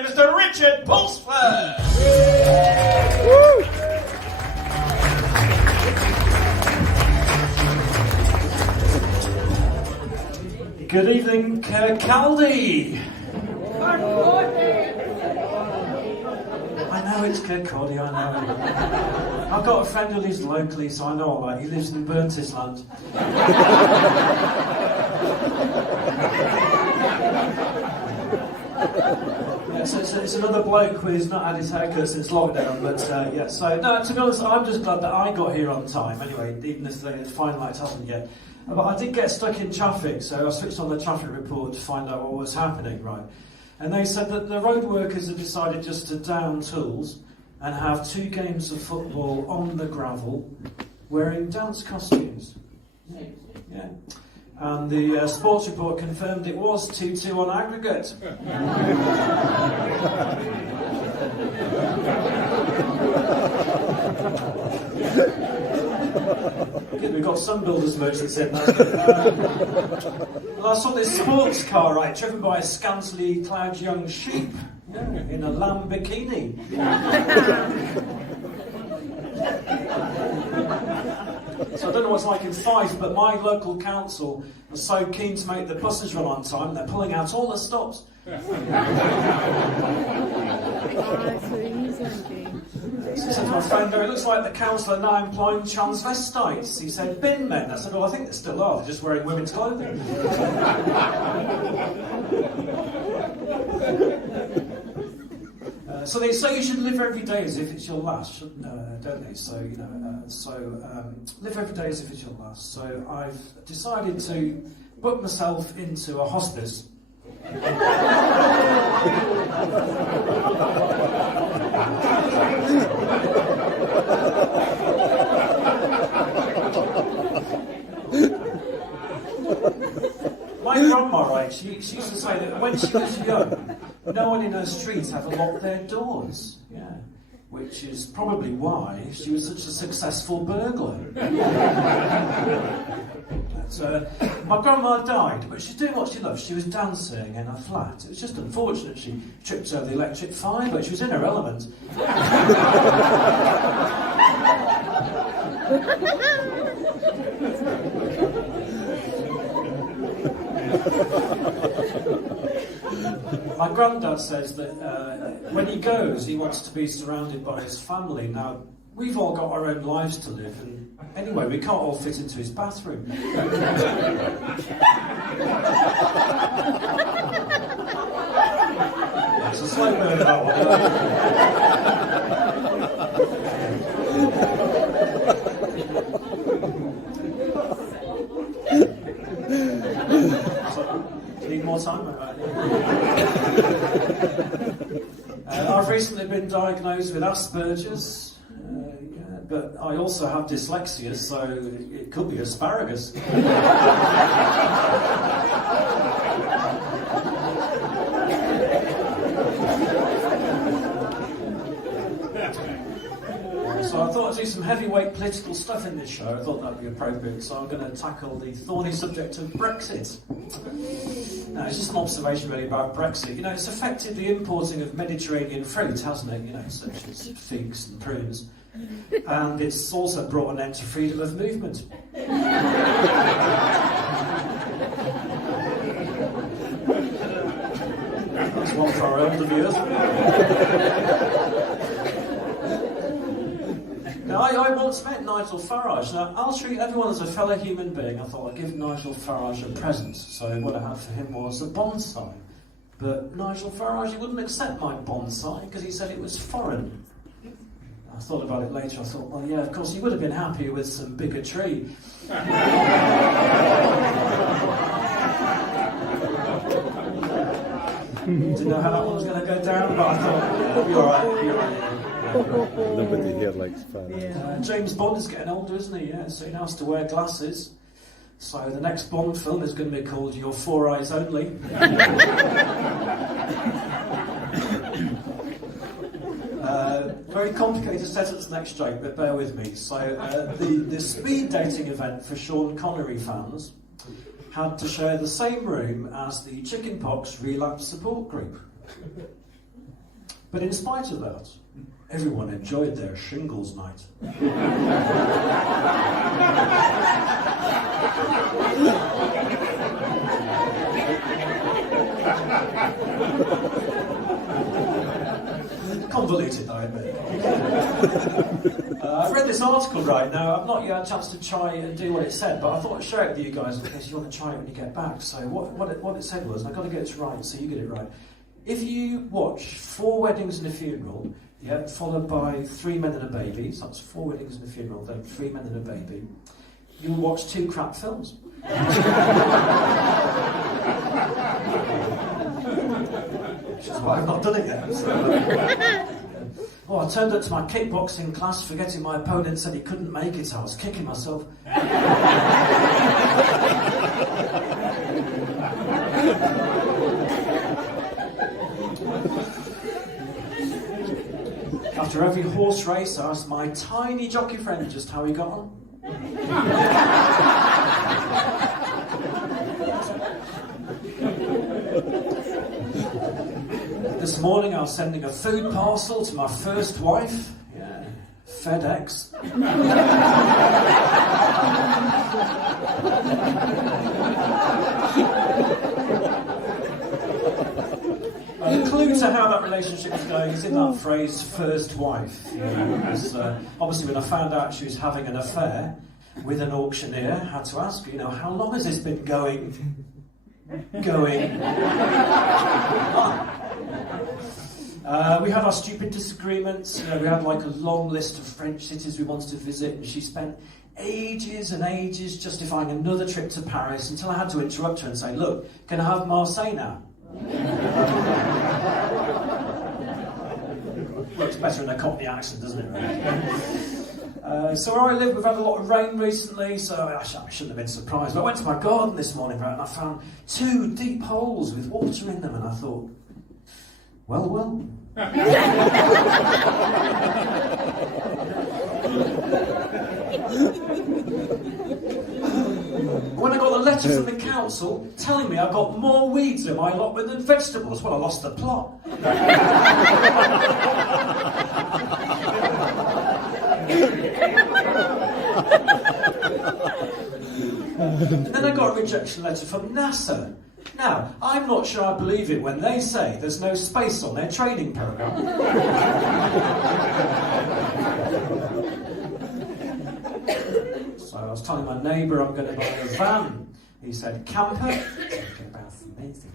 today, Mr. Richard Pulsford. Good evening, Kirkcaldy. I know it's Kirkcaldy, I know. I've got a friend who lives locally, so I know all that. He lives in Burntisland. Yeah, so it's another bloke who's not had his haircut since lockdown, but yeah, so no, to be honest, I'm just glad that I got here on time anyway, even if the final act hasn't yet. But I did get stuck in traffic, so I switched on the traffic report to find out what was happening, right? And they said that the road workers had decided just to down tools and have 2 games of football on the gravel wearing dance costumes. Yeah. And the sports report confirmed it was 2-2 on aggregate. Good, we've got some builders merchants in that. Well, I saw this sports car, right, driven by a scantily clad young sheep, in a lamb bikini. So I don't know what it's like in Fife, but my local council are so keen to make the buses run on time, they're pulling out all the stops. So I said to my friend, it looks like the council are now employing transvestites. He said, bin men. I said, well, I think they still are, they're just wearing women's clothing. So they say you should live every day as if it's your last, don't they? So, live every day as if it's your last. So I've decided to book myself into a hospice. My grandma, right, she used to say that when she was young, no one in her street ever locked their doors. Yeah, which is probably why she was such a successful burglar. My grandma died, but she's doing what she loves. She was dancing in her flat. It was just unfortunate she tripped over the electric fibre. She was in her element. My granddad says that when he goes, he wants to be surrounded by his family. Now, we've all got our own lives to live, and anyway, we can't all fit into his bathroom. It's a slow burn, that one. Need more time? I've recently been diagnosed with Asperger's, but I also have dyslexia, so it could be asparagus. So I thought I'd do some heavyweight political stuff in this show. I thought that would be appropriate, so I'm going to tackle the thorny subject of Brexit. Now, it's just an observation really about Brexit. You know, it's affected the importing of Mediterranean fruit, hasn't it? You know, such as figs and prunes. And it's also brought an end to freedom of movement. That's one for our older viewers. Now, I once met Nigel Farage. Now, I'll treat everyone as a fellow human being. I thought I'd give Nigel Farage a present. So what I had for him was a bonsai. But Nigel Farage, he wouldn't accept my bonsai because he said it was foreign. I thought about it later. I thought, well, yeah, of course, he would have been happier with some bigger tree. Didn't know how that one was going to go down, but I thought, it'll be all right. Nobody here likes fun. James Bond is getting older, isn't he? Yeah, so he now has to wear glasses. So the next Bond film is going to be called Your Four Eyes Only. Very complicated setup's the next joke, but bear with me. So the speed dating event for Sean Connery fans had to share the same room as the chickenpox relapse support group. But in spite of that, everyone enjoyed their shingles night. Convoluted, I admit. I've read this article right now. I've not yet had a chance to try and do what it said, but I thought I'd share it with you guys in case you want to try it when you get back. So what it said was, and I've got to get it right, so you get it right. If you watch 4 weddings and a funeral, yeah, followed by 3 men and a baby, so that's 4 weddings and a funeral, then 3 men and a baby, you'll watch 2 crap films. Which is why I've not done it yet. So, I turned up to my kickboxing class, forgetting my opponent said he couldn't make it. I was kicking myself. After every horse race, I asked my tiny jockey friend just how he got on. This morning I was sending a food parcel to my first wife. Yeah, FedEx. The clue to how that relationship is going is in that phrase, first wife. Because, obviously when I found out she was having an affair with an auctioneer, I had to ask, how long has this been going? We had our stupid disagreements. We had like a long list of French cities we wanted to visit, and she spent ages and ages justifying another trip to Paris until I had to interrupt her and say, look, can I have Marseille now? Looks better in a Cockney accent, doesn't it? So where I live, we've had a lot of rain recently, so I shouldn't have been surprised. But I went to my garden this morning, right, and I found 2 deep holes with water in them, and I thought, well. When I got the letter from the council telling me I got more weeds in my allotment than vegetables, well, I lost the plot. And then I got a rejection letter from NASA. Now, I'm not sure I believe it when they say there's no space on their training programme. So I was telling my neighbour I'm going to buy a van. He said, camper? Talking about amazing.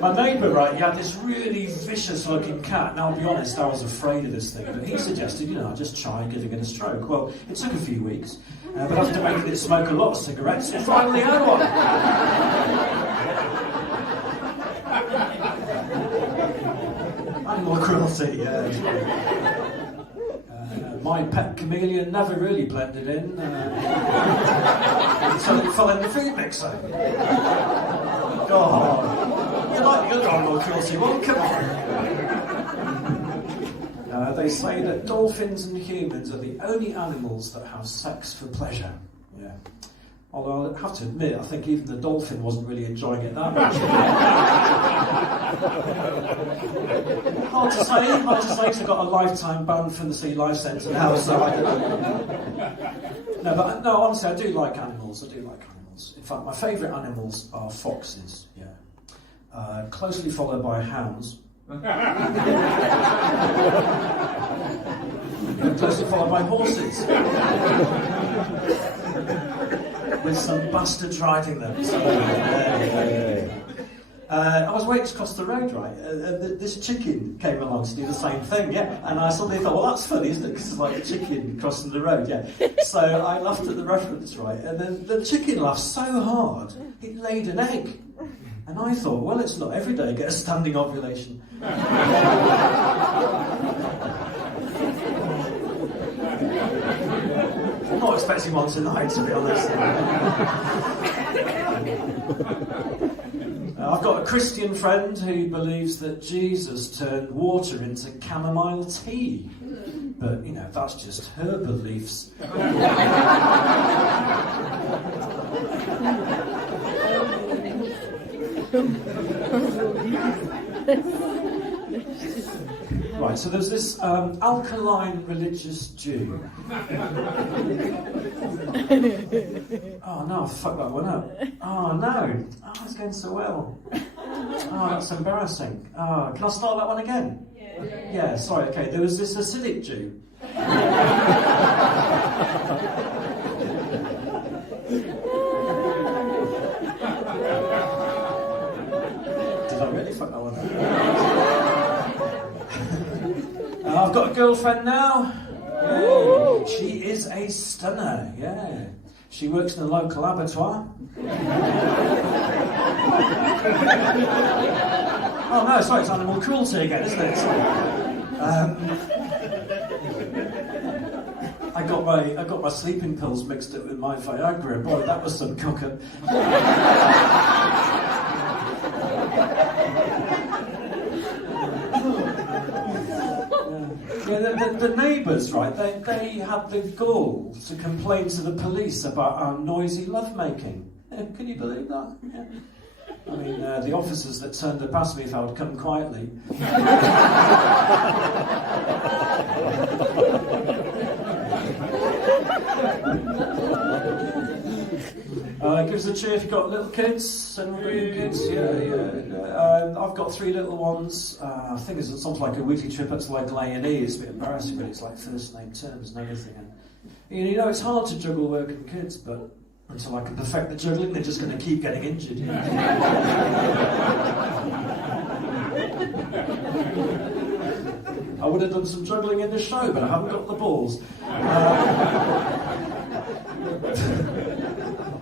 My neighbour, right, he had this really vicious-looking cat. Now, I'll be honest, I was afraid of this thing, but he suggested, just try giving it a stroke. Well, it took a few weeks, but after making it smoke a lot of cigarettes, it finally had one. Animal cruelty, yeah. My pet chameleon never really blended in until it fell in the food mixer. God. You like the other animal cruelty one? Come on. They say that dolphins and humans are the only animals that have sex for pleasure. Yeah. Although I have to admit, I think even the dolphin wasn't really enjoying it that much. Hard to say, because I've got a lifetime ban from the Sea Life Centre now, so I don't know. No, honestly, I do like animals. In fact, my favourite animals are foxes, yeah. Closely followed by hounds. Closely followed by horses. With some bastards riding them. So, I was waiting to cross the road, right? This chicken came along to do the same thing, yeah. And I suddenly thought, well, that's funny, isn't it? Because it's like a chicken crossing the road, yeah. So I laughed at the reference, right? And then the chicken laughed so hard, it laid an egg. And I thought, well, it's not every day you get a standing ovulation. I'm not expecting one tonight, to be honest. I've got a a Christian friend who believes that Jesus turned water into chamomile tea. But, that's just her beliefs. Right, so there's this alkaline religious Jew. Oh no, I fucked that one up. Oh no, it's going so well. Oh, that's embarrassing. Oh, can I start that one again? Yeah, sorry, okay. There was this Hasidic Jew. Did I really fuck that one up? I've got a girlfriend now. Yay. She is a stunner, yeah. She works in a local abattoir. Oh no, sorry, it's animal cruelty again, isn't it? I got my sleeping pills mixed up with my Viagra. Boy, that was some cooker. The neighbours, right, they had the gall to complain to the police about our noisy lovemaking. Can you believe that? Yeah. I mean, the officers that turned up asked me if I would come quietly. Give us a cheer if you've got little kids. Anyone got little kids? Yeah. I've got 3 little ones. I think it's something like a weekly trip up to local A&E. It's a bit embarrassing, but it's like first name terms and everything. And, it's hard to juggle work and kids, but until I can perfect the juggling, they're just going to keep getting injured. I would have done some juggling in the show, but I haven't got the balls.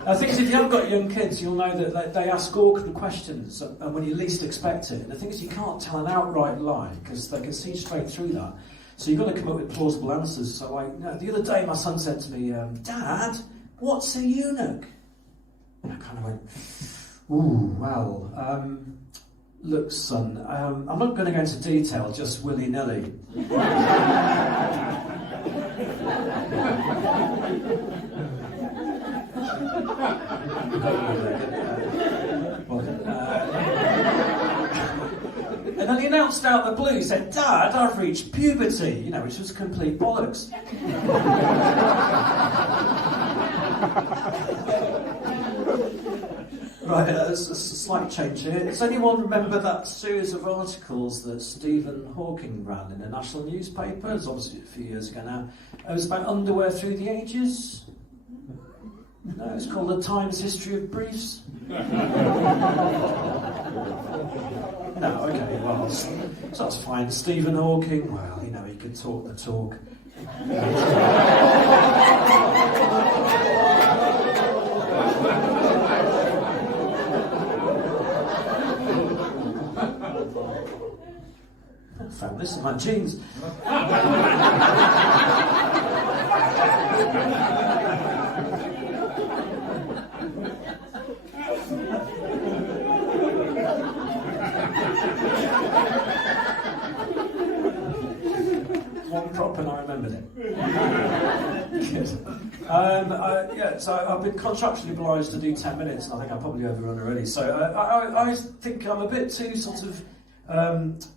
I think if you haven't got young kids, you'll know that they ask awkward questions and when you least expect it. And the thing is, you can't tell an outright lie because they can see straight through that. So you've got to come up with plausible answers. So, the other day my son said to me, "Dad, what's a eunuch?" And I kind of went, "Ooh, well, look, son, I'm not going to go into detail, just willy-nilly." And then he announced out the blue, he said, "Dad, I've reached puberty," which was complete bollocks. Right, there's a slight change here. Does anyone remember that series of articles that Stephen Hawking ran in a national newspaper? It's obviously a few years ago now. It was about underwear through the ages. No, it's called The Times History of Briefs. No, okay, well, so that's fine. Stephen Hawking, well, he can talk the talk. I found this in my jeans. One prop and I remembered it. So I've been contractually obliged to do 10 minutes and I think I've probably overrun already. So I think I'm a bit too sort of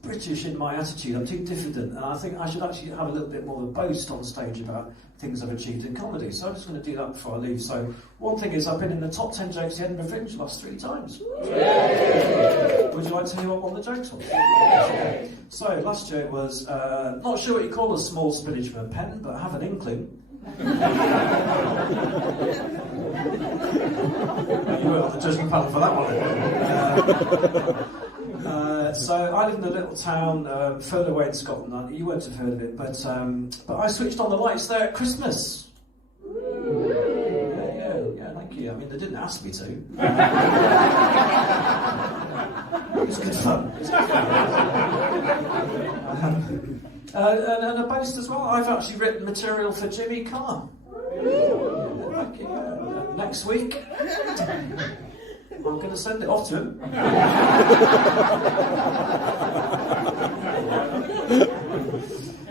British in my attitude. I'm too diffident and I think I should actually have a little bit more of a boast on stage about things I've achieved in comedy. So I'm just going to do that before I leave. So one thing is I've been in the top 10 jokes at the Edinburgh Fringe the last 3 times. Yay! Would you like to hear what one of the jokes was? Yay! So last joke was, not sure what you call a small spinach from a pen, but I have an inkling. You were on the judgment panel for that one. So I live in a little town further away in Scotland. You won't have heard of it, but I switched on the lights there at Christmas. Yeah, thank you. I mean, they didn't ask me to. It was good fun. And a boast as well. I've actually written material for Jimmy Carr. Thank you. Next week. I'm going to send it off to him.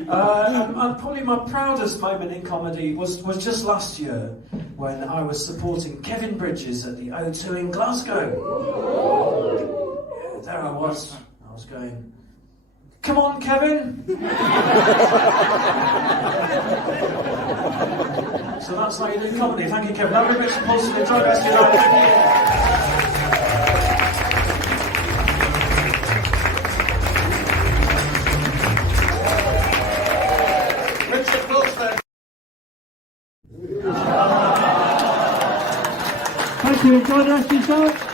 And probably my proudest moment in comedy was just last year when I was supporting Kevin Bridges at the O2 in Glasgow. Yeah, there I was going, "Come on, Kevin!" So that's how you do comedy. Thank you, Kevin. Have a bit of Pulsford. Enjoy the rest of your life. Thank you. Richard Pulsford. Thank you. Enjoy the rest of your show.